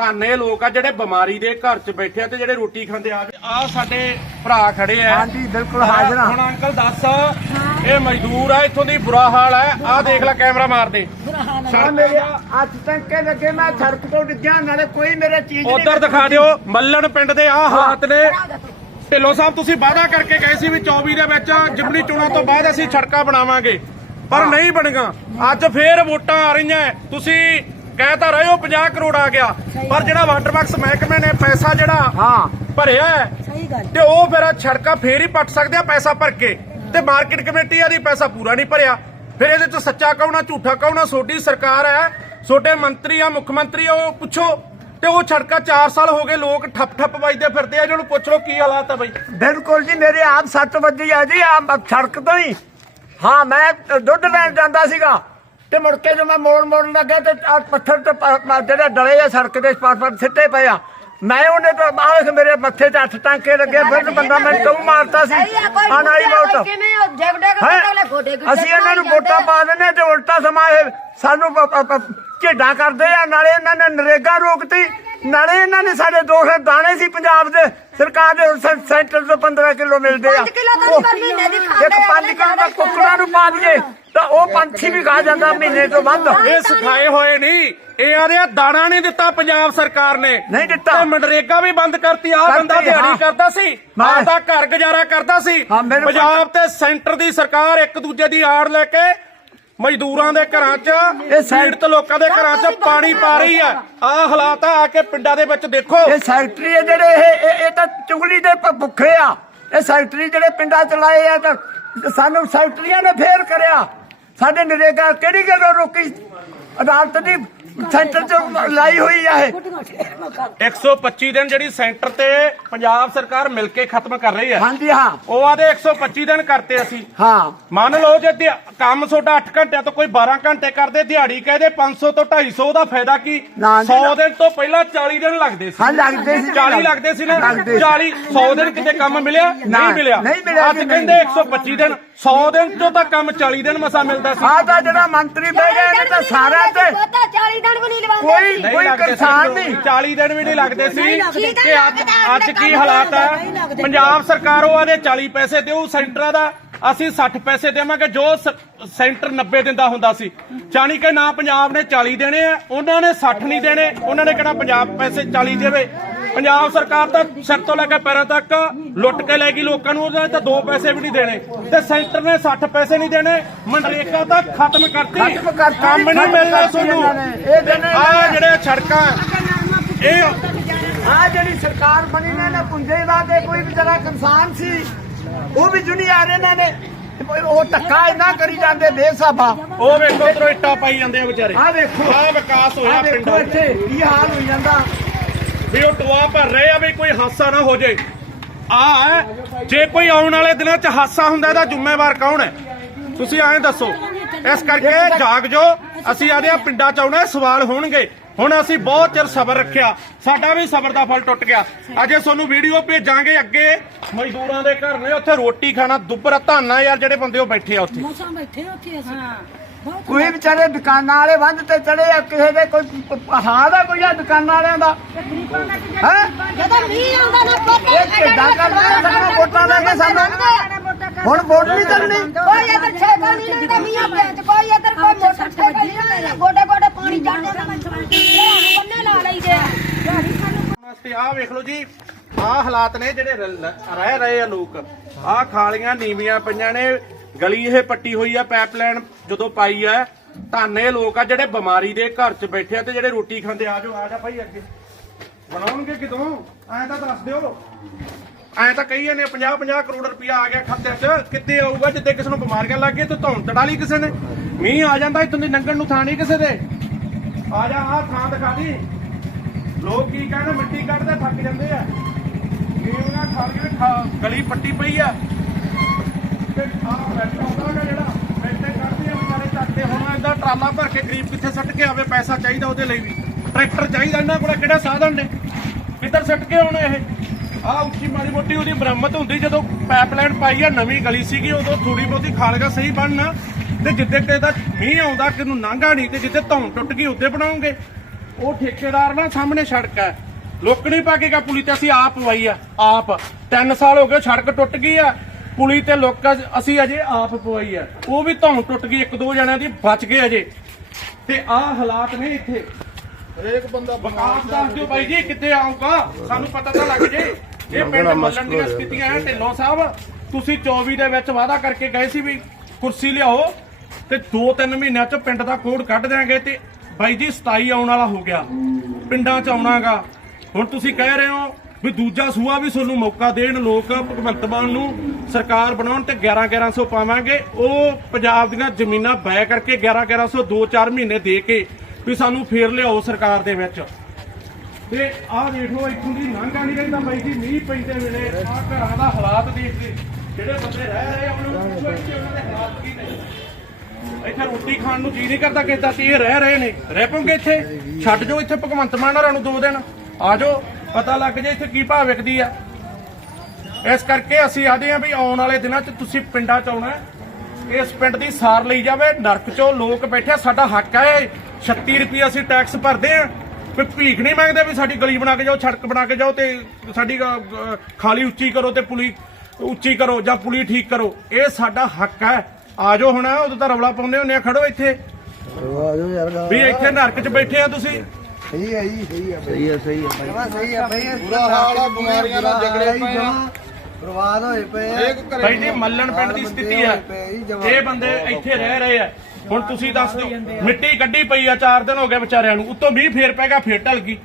ਧਾਨੇ ਲੋਕ ਆ ਜਿਹੜੇ ਬਿਮਾਰੀ ਦੇ ਘਰ 'ਚ ਬੈਠੇ ਆ ਤੇ ਜਿਹੜੇ ਰੋਟੀ ਖਾਂਦੇ ਆ। ਆ ਸਾਡੇ ਭਰਾ ਖੜੇ ਆ। ਹਾਂਜੀ ਬਿਲਕੁਲ ਹਾਜ਼ਰ ਹਾਂ ਹੁਣ ਅੰਕਲ ਦੱਸ ਇਹ ਮਜ਼ਦੂਰ ਆ ਇੱਥੋਂ ਦੀ ਬੁਰਾ ਹਾਲ ਹੈ। ਆ ਦੇਖ ਲੈ ਕੈਮਰਾ ਮਾਰ ਦੇ ਆ। ਮੇਰੇ ਅੱਜ ਤੱਕ ਕੇ ਲੱਗੇ ਮੈਂ ਸੜਕ ਤੋਂ ਡਿੱਗਿਆ ਨਾਲੇ ਕੋਈ ਮੇਰੇ ਚੀਜ਼ ਨਹੀਂ ਉਧਰ ਦਿਖਾ ਦਿਓ ਮੱਲਣ ਪਿੰਡ ਦੇ ਆ ਹਾਲਾਤ ਨੇ। ਢਿੱਲੋਂ ਸਾਹਿਬ ਤੁਸੀਂ ਵਾਅਦਾ ਕਰਕੇ ਗਏ ਸੀ ਵੀ 24 ਦੇ ਵਿੱਚ ਜਿਮਨੀ ਚੋਣਾਂ ਤੋਂ ਬਾਅਦ ਅਸੀਂ ਸੜਕਾਂ ਬਣਾਵਾਂਗੇ। ਪਰ ਨਹੀਂ ਬਣੀਆਂ। ਅੱਜ ਫੇਰ ਵੋਟਾਂ ਆ ਰਹੀਆਂ। ਤੁਸੀਂ ਕਹਿ ਤਾਂ ਰਹੇ ਹੋ 50 ਕਰੋੜ ਆ ਗਿਆ। ਪਰ ਜਿਹੜਾ ਵਾਟਰ ਬਾਕਸ ਮਹਿਕਮੇ ਨੇ ਪੈਸਾ ਜਿਹੜਾ ਹਾਂ। ਭਰਿਆ ਸਹੀ ਗੱਲ ਤੇ ਉਹ ਫਿਰ ਸੜਕਾਂ ਫੇਰ ਹੀ ਪੱਟ ਸਕਦੇ ਆ ਪੈਸਾ ਭਰ ਕੇ। ਤੇ ਮਾਰਕੀਟ ਕਮੇਟੀ ਆਦੀ ਪੈਸਾ ਪੂਰਾ ਨਹੀਂ ਭਰਿਆ। ਫਿਰ ਇਹਦੇ ਚ ਸੱਚਾ ਆ ਝੂਠਾ ਆ ਛੋਟੀ ਸਰਕਾਰ ਹੈ ਛੋਟੇ ਮੰਤਰੀ ਆ ਮੁੱਖ ਮੰਤਰੀ ਆ ਉਹ ਪੁੱਛੋ। ਤੇ ਉਹ ਸੜਕਾਂ 4 ਸਾਲ ਹੋ ਗਏ ਲੋਕ ਠੱਪ ਠੱਪ ਵੱਜਦੇ ਫਿਰਦੇ ਆ ਜਿਹਨੂੰ ਪੁੱਛ ਲਓ ਕੀ ਹਾਲਾਤ ਆ ਬਈ। ਬਿਲਕੁਲ ਜੀ ਮੇਰੇ ਆਪ 7 ਵਜੇ ਆ ਜੀ ਆ ਸੜਕ ਤੋਂ ਹੀ। ਹਾਂ ਮੈਂ ਦੁੱਧ ਲੈਣ ਜਾਂਦਾ ਸੀਗਾ। ਤੇ ਮੁੜ ਕੇ ਜਦੋਂ ਮੈਂ ਮੋੜ ਮੋੜ ਲੱਗਾ ਤੇ ਆ ਪੱਥਰ ਤੇ ਜਿਹੜੇ ਡਲੇ ਆ ਸੜਕ ਦੇ ਪਾਸ ਪਾਸ ਸਿੱਟੇ ਪਏ ਆ। ਮੈਂ ਉਹਨੇ ਤਾਂ ਆਖ ਮੇਰੇ ਮੱਥੇ ਤੇ ਅੱਠ ਟਾਂਕੇ ਲੱਗੇ ਫਿਰ ਬੰਦਾ ਮੈਨੂੰ ਕਹੂ ਮਾਰਤਾ ਸੀ? ਆਣ ਵਾਲੀ ਮੌਤ ਅਸੀਂ ਇਹਨਾਂ ਨੂੰ ਵੋਟਾਂ ਪਾ ਦਿੰਦੇ ਤੇ ਉਲਟਾ ਸਮਾਂ ਇਹ ਸਾਨੂੰ ਝੇਡਾਂ ਕਰਦੇ ਆ ਨਾਲੇ ਇਹਨਾਂ ਨੇ ਨਰੇਗਾ ਰੋਕਤੀ ਨਾਲੇ ਇਹਨਾਂ ਨੇ ਸਾਡੇ ਦੋ ਸੌ ਦਾਣੇ ਸੀ ਪੰਜਾਬ ਦੇ। ਸਰਕਾਰ ਦੇ ਸੈਂਟਰ ਤੋਂ 15 ਕਿਲੋ ਮਿਲਦੇ ਆ। ਇੱਕ ਆ, 5 ਕਿਲੋ ਦਾ ਕੁੱਕੜਾਂ ਨੂੰ ਪਾ ਦਈਏ। ਤਾਂ ਉਹ ਪੰਛੀ ਵੀ ਖਾ ਜਾਂਦਾ ਮਹੀਨੇ ਤੋਂ ਵੱਧ। ਇਹ ਸਿਖਾਏ ਹੋਏ ਨਹੀਂ। ਇਹ ਆ ਦਾਣਾ ਨਹੀਂ ਦਿੱਤਾ ਪੰਜਾਬ ਸਰਕਾਰ ਨੇ। ਨਹੀਂ ਦਿੱਤਾ। ਤੇ ਮਨਰੇਗਾ ਵੀ ਬੰਦ ਕਰਤੀ ਆ ਬੰਦਾ ਦਿਹਾੜੀ। ਕਰਦਾ ਸੀ ਆਪਦਾ ਘਰ ਗੁਜ਼ਾਰਾ ਕਰਦਾ ਸੀ। ਪੰਜਾਬ ਤੇ ਸੈਂਟਰ ਦੀ ਸਰਕਾਰ ਇੱਕ ਦੂਜੇ ਦੀ ਆੜ ਲੈ ਕੇ ਮਜ਼ਦੂਰਾਂ ਦੇ ਘਰਾਂ 'ਚ ਪੀੜਤ ਲੋਕਾਂ ਦੇ ਘਰਾਂ 'ਚ ਪਾਣੀ ਪਾ ਰਹੀ ਆ। ਆ ਹਾਲਾਤ ਆ ਆ ਕੇ ਪਿੰਡਾਂ ਦੇ ਵਿੱਚ ਦੇਖੋ। ਇਹ ਸੈਕਟਰੀ ਹੈ ਜਿਹੜੇ ਇਹ ਇਹ- ਤਾਂ ਚੁਗਲੀ ਦੇ ਭੁੱਖੇ ਆ। ਇਹ ਸੈਕਟਰੀ ਜਿਹੜੇ ਪਿੰਡਾਂ ਚ ਲਾਏ ਆ ਤਾਂ ਸਾਨੂੰ ਸੈਕਟਰੀਆਂ ਨੇ ਫੇਰ ਕਰਿਆ। ਸਾਡੇ ਨਰੇਗਾ ਕਿਹੜੀ ਗੱਲੋਂ ਰੋਕੀ ਅਦਾਲਤ ਦੀ ਸੈਂਟਰ ਚ ਲਾਈ ਹੋਈ ਆ ਇਹ। 125 ਦਿਨ ਜਿਹੜੀ ਸੈਂਟਰ ਤੇ ਪੰਜਾਬ ਸਰਕਾਰ ਮਿਲ ਕੇ ਖਤਮ ਕਰ ਰਹੀ ਹੈ ਹਾਂਜੀ ਹਾਂ। ਉਹ ਆਦੇ 125 ਦਿਨ ਕਰਤੇ ਅਸੀਂ। ਹਾਂ। ਮੰਨ ਲਓ ਜੇ ਦਿਹਾ- ਕੰਮ ਤੁਹਾਡਾ 8 ਘੰਟਿਆਂ ਤੋਂ ਕੋਈ 12 ਘੰਟੇ ਕਰਦੇ ਦਿਹਾੜੀ ਕਹਦੇ 500 ਤੋਂ 250 ਉਹਦਾ ਫਾਇਦਾ ਕੀ? ਨਾ ਜੀ, 100 ਨਾ। ਦਿਨ ਤੋਂ ਪਹਿਲਾਂ 40 ਦਿਨ ਲੱਗਦੇ ਸੀ। ਹਾਂ ਲੱਗਦੇ ਸੀ 40 ਲੱਗਦੇ ਸੀ ਨਾ? ਲੱਗਦੇ ਸੀ। 40 100 ਦਿਨ ਕਿਤੇ ਕੰਮ ਮਿਲਿਆ? ਨਾ, ਨਹੀਂ ਮਿਲਿਆ। ਨਹੀਂ ਮਿਲਿਆ ਅੱਜ ਜੀ, ਨਹੀਂ। ਕਹਿੰਦੇ 125 ਦਿਨ 100 ਦਿਨ ਤੋਂ ਤਾਂ ਕੰਮ 40 ਦਿਨ ਮਸਾ ਮਿਲਦਾ ਸੀ। ਆ ਤਾਂ ਜਿਹੜਾ ਮੰਤਰੀ ਬਹਿ ਨੇ ਤਾਂ ਸਾਰਾ ਤੇ 40 ਦਿਨ ਵੀ ਨਹੀਂ ਲਵਾਉਂਦੇ ਕੋਈ ਨਹੀਂ ਕੋਈ ਲੱਗਦੇ ਸੀ। ਕਿਸਾਨ ਨਹੀਂ। 40 ਦਿਨ ਵੀ ਨਹੀਂ ਲੱਗਦੇ ਸੀ ਲੱਗਦੇ। ਕਿ ਅੱਜ ਅੱਜ ਕੀ ਹਾਲਾਤ ਹੈ? ਪੰਜਾਬ ਸਰਕਾਰ ਉਹ ਆਦੇ 40 ਪੈਸੇ ਦਿਓ ਸੈਂਟਰਾਂ ਦਾ ਅਸੀਂ 60 ਪੈਸੇ ਦੇਵਾਂਗੇ ਜੋ ਸ- ਸੈਂਟਰ 90 ਦਿੰਦਾ ਹੁੰਦਾ ਸੀ। ਜਾਣੀ ਕਿ ਨਾ ਪੰਜਾਬ ਨੇ 40 ਦੇਣੇ ਆ ਉਹਨਾਂ ਨੇ 60 ਨਹੀਂ ਦੇਣੇ ਉਹਨਾਂ ਨੇ ਕਿਹੜਾ ਪੰਜਾਬ ਪੈਸੇ 40 ਦੇਵੇ? ਪੰਜਾਬ ਸਰਕਾਰ ਤਾਂ ਸਿਰ ਤੋਂ ਲੈ ਕੇ ਪੈਰਾਂ ਤੱਕ ਲੁੱਟ ਕੇ ਲੈ ਗਈ ਲੋਕਾਂ ਨੂੰ ਉਹਦੇ ਤਾਂ 2 ਪੈਸੇ ਵੀ ਨਹੀਂ ਦੇਣੇ। ਤੇ ਸੈਂਟਰ ਨੇ 60 ਪੈਸੇ ਨਹੀਂ ਦੇਣੇ ਮਨਰੇਗਾ ਤਾਂ ਖਤਮ ਕਰਤੀ। ਕੰਮ ਨਹੀਂ ਮਿਲਣਾ ਤੁਹਾਨੂੰ। ਆ ਜਿਹੜੇ ਸੜਕਾਂ ਇਹ ਆ ਜਿਹੜੀ ਸਰਕਾਰ ਬਣੀ ਨੇ ਨਾ ਪੁੰਜੇ ਦਾ ਤੇ ਕੋਈ ਵਿਚਾਰਾ ਕਿਸਾਨ ਸੀ ਉਹ ਵੀ ਜੁਨੀ ਆ ਰਹੇ ਨੇ। ਉਹ ਧੱਕਾ ਇੰਨਾ ਕਰੀ ਜਾਂਦੇ ਬੇਸਾਬਾ। ਉਹ ਵੇਖੋ ਉਧਰੋਂ ਇੱਟਾਂ ਪਾਈ ਜਾਂਦੇ ਆ ਵਿਚਾਰੇ। ਆ ਵੇਖੋ। ਆ ਵਿਕਾਸ ਹੋਇਆ ਪਿੰਡਾਂ ਇੱਥੇ ਕੀ ਹਾਲ ਹੋਈ ਜਾਂਦਾ। ਵੀ ਉਹ ਟੋਆ ਭਰ ਰਹੇ ਆ ਵੀ ਕੋਈ ਹਾਸਾ ਨਾ ਹੋ ਜਾਏ। ਆ ਜੇ ਕੋਈ ਆਉਣ ਵਾਲੇ ਦਿਨਾਂ 'ਚ ਹਾਸਾ ਹੁੰਦਾ, ਇਹਦਾ ਜ਼ਿੰਮੇਵਾਰ ਕੌਣ ਹੈ? ਤੁਸੀਂ ਐਂ ਦੱਸੋ। ਇਸ ਕਰਕੇ ਜਾਗ ਜੋ ਅਸੀਂ ਆਦੇ ਆ ਪਿੰਡਾਂ 'ਚ ਆਉਣਾ ਸਵਾਲ ਹੋਣਗੇ। ਹੁਣ ਅਸੀਂ ਬਹੁਤ ਚਿਰ ਸਬਰ ਰੱਖਿਆ। ਸਾਡਾ ਵੀ ਸਬਰ ਦਾ ਫਲ ਟੁੱਟ ਗਿਆ। ਅਜੇ ਤੁਹਾਨੂੰ ਵੀਡੀਓ ਭੇਜਾਂਗੇ ਅੱਗੇ। ਮਜ਼ਦੂਰਾਂ ਦੇ ਘਰ ਨੇ ਉੱਥੇ ਰੋਟੀ ਖਾਣਾ ਦੁੱਬਰ ਧਾਨਾ ਯਾਰ ਜਿਹੜੇ ਬੰਦੇ ਉਹ ਬੈਠੇ ਆ ਉੱਥੇ। ਮਸਾਂ ਬੈਠੇ ਉੱਥੇ ਅਸੀਂ। ਬਹੁਤ ਕੋਈ ਵਿਚਾਰੇ ਦੁਕਾਨਾਂ ਵਾਲੇ ਬੰਦ ਤੇ ਚੜੇ ਆ ਕਿਸੇ ਦੇ ਕੋਈ ਹਾਲ ਆ ਕੋਈ ਆ ਦੁਕਾਨਾਂ ਵਾਲਿਆਂ ਦਾ? ਹੈ? ਜਦੋਂ ਮੀਂਹ ਆਉਂਦਾ ਨਾ ਪਤਾ ਇਹ ਢਿੱਡਾਂ ਕਰਦੇ ਸਾਨੂੰ ਵੋਟਾਂ ਲੈ ਕੇ ਸਾਨੂੰ। ਹੁਣ ਵੋਟ ਨਹੀਂ ਕਰਨੀ ਕੋਈ ਇੱਧਰ ਛੇਕਾ ਨਹੀਂ ਲੈਂਦਾ ਮੀਂਹ ਪਿਆ ਤੇ ਕੋਈ ਇੱਧਰ ਕੋਈ ਮੋਟਰਸਾਈਕਲ ਨਹੀਂ ਲੈਂਦਾ ਗੋਡੇ ਗੋਡੇ ਪਾਣੀ ਚੜ ਜਾਂਦਾ ਬੰਨੇ ਲਾ ਲਈਦੇ ਆ ਵਾਸਤੇ ਆਹ ਵੇਖ ਲਓ ਜੀ, ਆਹ ਹਾਲਾਤ ਨੇ ਜਿਹੜੇ ਰ- ਰਹਿ ਰਹੇ ਆ ਲੋਕ। ਆਹ ਖਾਲੀਆਂ ਨੀਵੀਆਂ ਪਈਆਂ ਨੇ, ਗਲੀ ਇਹ ਪੱਟੀ ਹੋਈ ਆ ਪਾਈਪਲਾਈਨ ਜਦੋਂ ਪਾਈ ਆ, ਧਾਨੇ ਲੋਕ ਆ ਜਿਹੜੇ ਬਿਮਾਰੀ ਦੇ ਘਰ 'ਚ ਬੈਠੇ ਆ ਤੇ ਜਿਹੜੇ ਰੋਟੀ ਖਾਂਦੇ ਆ ਜਾਓ, ਆ ਜਾ ਭਾਈ ਅੱਗੇ। ਬਣਾਉਣਗੇ ਕਿਦੋਂ ਐਂ ਤਾਂ ਦੱਸ ਦਿਓ। ਐਂ ਤਾਂ ਕਹੀ ਜਾਂਦੇ 50 50 ਕਰੋੜ ਰੁਪਇਆ ਆ ਗਿਆ ਖਾਤੇ 'ਚ, ਕਿੱਥੇ ਆਊਗਾ ਜਿੱਦੇ ਕਿਸੇ ਨੂੰ ਬਿਮਾਰੀਆਂ ਲੱਗ ਗਈਆਂ ਤੇ ਧੌਣ ਤੜਾ ਲਈ ਕਿਸੇ ਨੇ। ਮੀਂਹ ਆ ਜਾਂਦਾ ਇਤੋਂ ਦੀ ਲੰਘਣ ਨੂੰ ਥਾਂ ਨਹੀਂ ਕਿਸੇ ਦੇ। ਆ ਜਾ, ਆਹ ਥਾਂ ਦਿਖਾ ਦੀ। ਲੋਕ ਕੀ ਕਹਿੰਦੇ, ਮਿੱਟੀ ਕੱਢਦੇ, ਥੱਕ ਜਾਂਦੇ ਆ। ਨੀਵੀਆਂ ਖਾਲੀਆਂ ਖਾ- ਗਲੀ ਪੱਟੀ ਪਈ ਆ। ਤੇ ਆ ਬੈਠਾ ਹੁੰਦਾ ਜਿਹੜਾ ਬੈਠੇ ਕੱਢਦੇ ਆ ਵਿਚਾਰੇ ਚੱਕਦੇ ਹੁਣ ਏਦਾਂ ਟਰਾਲਾ ਭਰ ਕੇ ਗਰੀਬ ਕਿੱਥੇ ਸੱਟ ਕੇ ਆਵੇ, ਪੈਸਾ ਚਾਹੀਦਾ ਉਹਦੇ ਲਈ ਵੀ। ਟਰੈਕਟਰ ਚਾਹੀਦਾ ਇਹਨਾਂ ਕੋਲ, ਕਿਹੜਾ ਸਾਧਨ ਨੇ? ਕਿੱਧਰ ਸੱਟ ਕੇ ਆਉਣਾ ਇਹ? ਆ ਉੱਚੀ ਮਾੜੀ ਮੋਟੀ ਉਹਦੀ ਬਰਾਮਦ ਹੁੰਦੀ, ਜਦੋਂ ਪਾਈਪਲਾਈਨ ਪਾਈ ਆ, ਨਵੀਂ ਗਲੀ ਸੀਗੀ, ਉਦੋਂ ਥੋੜੀ ਬਹੁਤੀ ਖਾਲਗਾ ਸਹੀ ਬਣਨਾ। ਤੇ ਜਿੱਦੇ ਤੇ ਦਾ ਮੀਂਹ ਆਉਂਦਾ ਕਿਨੂੰ ਨਾਂਗਾ ਨਹੀਂ, ਤੇ ਜਿੱਦੇ ਧੌਣ ਟੁੱਟ ਗਈ ਉੱਦੇ ਬਣਾਉਂਗੇ। ਉਹ ਠੇਕੇਦਾਰ ਨਾਲ ਸਾਹਮਣੇ ਸੜਕ ਹੈ। ਲੋਕ ਨਹੀਂ ਪਾ ਕੇ ਗਿਆ ਪੁਲੀ ਤੇ ਅਸੀਂ ਆਪ ਪਵਾਈ ਆ ਆਪ। 3 ਸਾਲ ਹੋ ਗਏ ਸੜਕ ਟੁੱਟ ਗਈ ਆ। ਪੁਲੀ ਤੇ ਲੋਕ ਅਸੀਂ ਅਜੇ ਆਪ ਪਵਾਈ ਆ। ਉਹ ਵੀ ਧੌਣ ਟੁੱਟ ਗਈ ਇੱਕ ਦੋ ਜਣਿਆਂ ਦੀ ਬਚ ਗਏ ਅਜੇ। ਤੇ ਆਹ ਹਾਲਾਤ ਨੇ ਇੱਥੇ। ਹਰੇਕ ਬੰਦਾ ਵਿਕਾਸ ਦੱਸ ਦਿਓ ਬਾਈ ਜੀ ਕਿੱਥੇ ਆਊਗਾ? ਸਾਨੂੰ ਪਤਾ ਤਾਂ ਲੱਗ ਜੇ। ਇਹ ਪਿੰਡ ਮੱਲਣ ਦੀਆਂ ਸਥਿਤੀਆਂ ਹੈ ਢਿੱਲੋਂ ਸਾਹਿਬ। ਤੁਸੀਂ 24 ਦੇ ਵਿੱਚ ਵਾਅਦਾ ਕਰਕੇ ਗਏ ਸੀ ਵੀ ਕੁਰਸੀ ਲਿਆਓ ਤੇ 2-3 ਮਹੀਨਿਆਂ ਚ ਪਿੰਡ ਦਾ ਕੋਡ ਕੱਢ ਦਿਆਂਗੇ ਤੇ ਬਾਈ ਜੀ 27 ਆਉਣ ਵਾਲਾ ਹੋ ਗਿਆ। ਪਿੰਡਾਂ ਚ ਆਉਣਾਗਾ। ਹੁਣ ਤੁਸੀਂ ਕਹਿ ਰਹੇ ਹੋ ਵੀ ਦੂਜਾ ਸੂਆ ਵੀ ਤੁਹਾਨੂੰ ਮੌਕਾ ਦੇਣ ਲੋਕ ਭਗਵੰਤ ਮਾਨ ਨੂੰ ਸਰਕਾਰ ਬਣਾਉਣ ਤੇ 11 1100 ਪਾਵਾਂਗੇ। ਉਹ ਪੰਜਾਬ ਦੀਆਂ ਜ਼ਮੀਨਾਂ ਬੈ ਕਰਕੇ 11 1100 2-4 ਮਹੀਨੇ ਦੇ ਕੇ ਵੀ ਸਾਨੂੰ ਫੇਰ ਲਿਆਓ ਸਰਕਾਰ ਦੇ ਵਿੱਚ। ਤੇ ਆਹ ਦੇਖ ਲਓ, ਇੱਥੋਂ ਦੀ ਲੰਘਾ ਨਹੀਂ ਰਹਿੰਦਾ ਬਾਈ ਜੀ, ਮੀਂਹ ਪੈਂਦੇ ਵੇਲੇ ਆਹ ਘਰਾਂ ਦਾ ਹਾਲਾਤ ਦੇਖ ਜਿਹੜੇ ਬੰਦੇ ਰਹਿ ਰਹੇ ਉਹਨਾਂ ਨੂੰ ਪੁੱਛੋ ਇੱਥੇ ਉਹਨਾਂ ਦੇ ਹਾਲਾਤ ਕੀ ਨੇ। ਇੱਥੇ ਰੋਟੀ ਖਾਣ ਨੂੰ ਜੀ ਨਹੀਂ ਕਰਦਾ, ਕਿਸੇ ਦਾ ਤੇ ਇਹ ਰਹਿ ਰਹੇ ਨੇ। ਰਹਿ ਪਉਂਗੇ ਇੱਥੇ? ਛੱਡ ਜਾਓ ਇੱਥੇ ਭਗਵੰਤ ਮਾਨ ਹੋਰਾਂ ਨੂੰ ਦੋ ਦਿਨ। ਆ ਜਾਓ, ਪਤਾ ਲੱਗ ਜੇ ਇੱਥੇ ਕੀ ਭਾਅ ਵਿਕਦੀ ਆ। ਇਸ ਕਰਕੇ ਅਸੀਂ ਆਦੇ ਆ ਵੀ ਆਉਣ ਵਾਲੇ ਦਿਨਾਂ 'ਚ ਤੁਸੀਂ ਪਿੰਡਾਂ 'ਚ ਆਉਣਾ ਇਸ ਪਿੰਡ ਦੀ ਸਾਰ ਲਈ ਜਾਵੇ, ਨਰਕ 'ਚੋਂ ਲੋਕ ਬੈਠੇ ਸਾਡਾ ਹੱਕ ਹੈ 36 ਰੁਪਏ ਅਸੀਂ ਟੈਕਸ ਭਰਦੇ ਆ ਕੋਈ ਭੀਖ ਨਹੀਂ ਮੰਗਦੇ ਵੀ ਸਾਡੀ ਗਲੀ ਬਣਾ ਕੇ ਜਾਓ, ਸੜਕ ਬਣਾ ਕੇ ਜਾਓ ਤੇ ਸਾਡੀ ਖਾਲੀ ਉੱਚੀ ਕਰੋ ਤੇ ਪੁਲੀ ਉੱਚੀ ਕਰੋ ਜਾਂ ਪੁਲੀ ਠੀਕ ਕਰੋ। ਇਹ ਸਾਡਾ ਹੱਕ ਹੈ ਆ ਜਾਓ ਹੁਣ ਉਦੋਂ ਤਾਂ ਰੌਲਾ ਪਾਉਂਦੇ ਹੁੰਦੇ ਆ ਖੜੋ ਇੱਥੇ। ਆਜੋ ਯਾਰ ਗਾ ਵੀ ਇੱਥੇ ਨਰਕ 'ਚ ਬੈਠੇ ਆ ਤੁਸੀਂ। ਸਹੀ ਹੈ ਜੀ ਸਹੀ ਹੈ ਸਹੀ ਹੈ ਸਹੀ ਹੈ ਸਹੀ ਹੈ ਬਈ। ਬੁਰਾ ਹਾਲ ਆ ਬਿਮਾਰੀਆਂ ਨਾਲ ਜਗੜੇ ਪਏ ਆ। ਬਰਬਾਦ ਹੋਏ ਪਏ ਆ। ਭਾਈ ਜੀ ਮੱਲਣ ਪਿੰਡ ਦੀ ਸਥਿਤੀ ਹੈ ਇਹ ਬੰਦੇ ਇੱਥੇ ਰਹਿ ਰਹੇ ਆ। ਹੁਣ ਤੁਸੀਂ ਦੱਸ ਦਿਓ ਮਿੱਟੀ ਕੱਢੀ ਪਈ ਆ 4 ਦਿਨ ਹੋ ਗਏ ਵਿਚਾਰਿਆਂ ਨੂੰ। ਉੱਤੋਂ ਮੀਂਹ ਫੇਰ ਪੈ ਗਿਆ ਫੇਰ ਢਲ ਗਈ।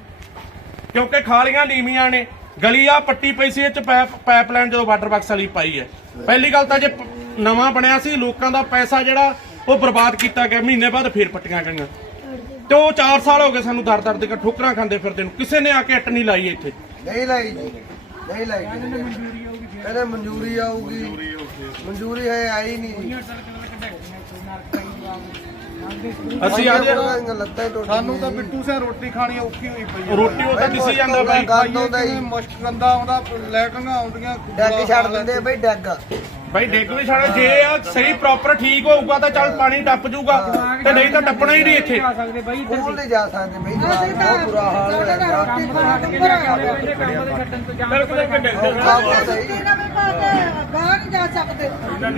ਕਿਉਂਕਿ ਖਾਲੀਆਂ ਨੀਵੀਆਂ ਨੇ। ਗਲੀ ਆ ਪੱਟੀ ਪਈ ਸੀ ਇਹ ਚ ਪਾਈਪ ਪਾਈਪਲਾਈਨ ਜਦੋਂ ਵਾਟਰ ਬਾਕਸ ਵਾਲੀ ਪਾਈ ਹੈ। ਪਹਿਲੀ ਗੱਲ ਤਾਂ ਜੇ ਨਵਾਂ ਬਣਿਆ ਸੀ ਲੋਕਾਂ ਦਾ ਪੈਸਾ ਜਿਹੜਾ ਉਹ ਬਰਬਾਦ ਕੀਤਾ ਗਿਆ ਮਹੀਨੇ ਬਾਅਦ ਫੇਰ ਪੱਟੀਆਂ ਗਈਆਂ। ਤੇ ਉਹ 4 ਸਾਲ ਹੋ ਗਏ ਸਾਨੂੰ ਦਰ ਦਰ ਦੀਆਂ ਠੋਕਰਾਂ ਖਾਂਦੇ ਫਿਰਦੇ ਨੂੰ। ਕਿਸੇ ਨੇ ਆ ਕੇ ਇੱਟ ਨਹੀਂ ਲਾਈ ਇੱਥੇ। ਨਹੀਂ ਲਾਈ ਜੀ ਨਹੀਂ ਲਾਈ ਕਹਿੰਦੇ ਮਨਜ਼ੂਰੀ ਆਊਗੀ ਮਨਜ਼ੂਰੀ ਹੈ ਆਈ ਨਹੀਂ ਅਸੀਂ ਆਦੇ ਲੱਤਾਂ ਹੀ ਟੁੱਟ ਸਾਨੂੰ ਤਾਂ ਬਿੱਟੂ ਸੇ ਰੋਟੀ ਖਾਣੀ ਔਖੀ ਹੋਈ ਪਈ ਹੈ। ਰੋਟੀ ਉਹ ਤਾਂ ਦਿਸੀ ਜਾਂਦਾ ਬਾਈ ਗੰਦ ਆਉਂਦਾ ਮੁਸ਼ਕ ਗੰਦਾ ਆਉਂਦਾ ਲੈਟਰੀਆਂ ਆਉਂਦੀਆਂ ਡੱਗ ਛੱਡ ਦਿੰਦੇ ਆ ਬਈ ਡੱਗ। ਭਾਈ ਡਿੱਗ ਵੀ ਛੱਡ ਜੇ ਆ ਸਹੀ ਪ੍ਰੋਪਰ ਠੀਕ ਹੋਊਗਾ ਤਾਂ ਚੱਲ ਪਾਣੀ ਟੱਪ ਜਾਊਗਾ ਤੇ ਨਹੀਂ ਤਾਂ ਟੱਪਣਾ ਹੀ ਨਹੀਂ ਇੱਥੇ। ਸਕੂਲ ਨਹੀਂ ਜਾ ਸਕਦੇ ਬਈ ਬਹੁਤ ਬੁਰਾ ਹਾਲ ਹੋਇਆ। ਪਿਆ। ਬਿਲਕੁਲ ਇੱਕ ਡਿੱਗ ਔਖਾ ਬਹੁਤ ਹੈ ਜੀ। ਬਾਹਰ ਨਹੀਂ ਜਾ ਸਕਦੇ।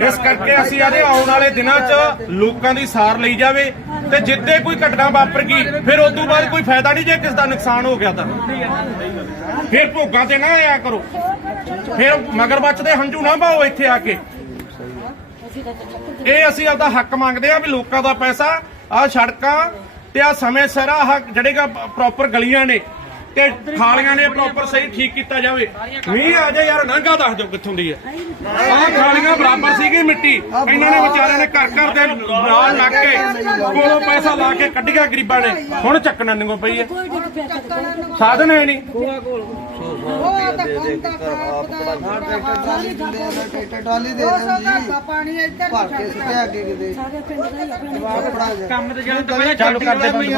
ਇਸ ਕਰਕੇ ਅਸੀਂ ਆਦੇ ਆਉਣ ਵਾਲੇ ਦਿਨਾਂ 'ਚ ਲੋਕਾਂ ਦੀ ਸਾਰ ਲਈ ਜਾਵੇ ਤੇ ਜਿੱਦੇ ਕੋਈ ਘਟਨਾ ਵਾਪਰ ਗਈ ਫਿਰ ਉਸ ਤੋਂ ਬਾਅਦ ਕੋਈ ਫਾਇਦਾ ਨਹੀਂ ਜੇ ਕਿਸ ਦਾ ਨੁਕਸਾਨ ਹੋ ਗਿਆ ਤਾਂ। ਫਿਰ ਭੋਗਾਂ ਤੇ ਨਾ ਆਇਆ ਕਰੋ। ਫਿਰ ਮਗਰਮੱਛ ਦੇ ਹੰਝੂ ਨਾ ਪਾਓ ਇੱਥੇ ਆ ਕੇ। ਇਹ ਅਸੀਂ ਆਪਦਾ ਹੱਕ ਮੰਗਦੇ ਆ ਵੀ ਲੋਕਾਂ ਦਾ ਪੈਸਾ ਆ ਸੜਕਾਂ ਤੇ ਆ ਸਮੇਂ ਸਿਰ ਆ ਜਿਹੜੇ ਪ੍ਰੋਪਰ ਗਲੀਆਂ ਨੇ ਤੇ ਖਾਲੀਆਂ ਨੇ ਪ੍ਰੋਪਰ ਸਹੀ ਠੀਕ ਕੀਤਾ ਜਾਵੇ। ਮੀਂਹ ਆ ਜਾ ਯਾਰ ਨਾਂਗਾ ਦੱਸ ਦਿਓ ਕਿੱਥੋਂ ਦੀ ਹੈ। ਆਹ ਖਾਲੀਆਂ ਬਰਾਬਰ ਸੀਗੀ ਮਿੱਟੀ। ਇਹਨਾਂ ਨੇ ਵਿਚਾਰਿਆਂ ਨੇ ਘਰ ਘਰ ਦੇ ਨਾਲ ਲੱਗ ਕੇ ਕੋਲੋਂ ਪੈਸਾ ਲਾ ਕੇ ਕੱਢਿਆ ਗਰੀਬਾਂ ਨੇ। ਹੁਣ ਚੱਕਣਾ ਨਿੰਗੋ ਪਈ ਹੈ ਸਾਧਨ ਹੈ ਨਹੀਂ। ਉਹ ਤਾਂ ਬੰਦਾ ਟਰੈਕਟਰ ਟਰਾਲੀ ਦੇ ਦੇਣ ਜੀ ਪਾਣੀ ਇੱਧਰ ਭਰ ਕੇ ਸੁੱਟਿਆ ਅੱਗੇ ਕਿਤੇ ਸਾਰੇ ਪਿੰਡ ਦਾ ਹੀ ਆ। ਜਵਾਬ ਪੜਾ ਜਾ ਚਾਲੂ ਕਰ ਦੇ ਬੰਦ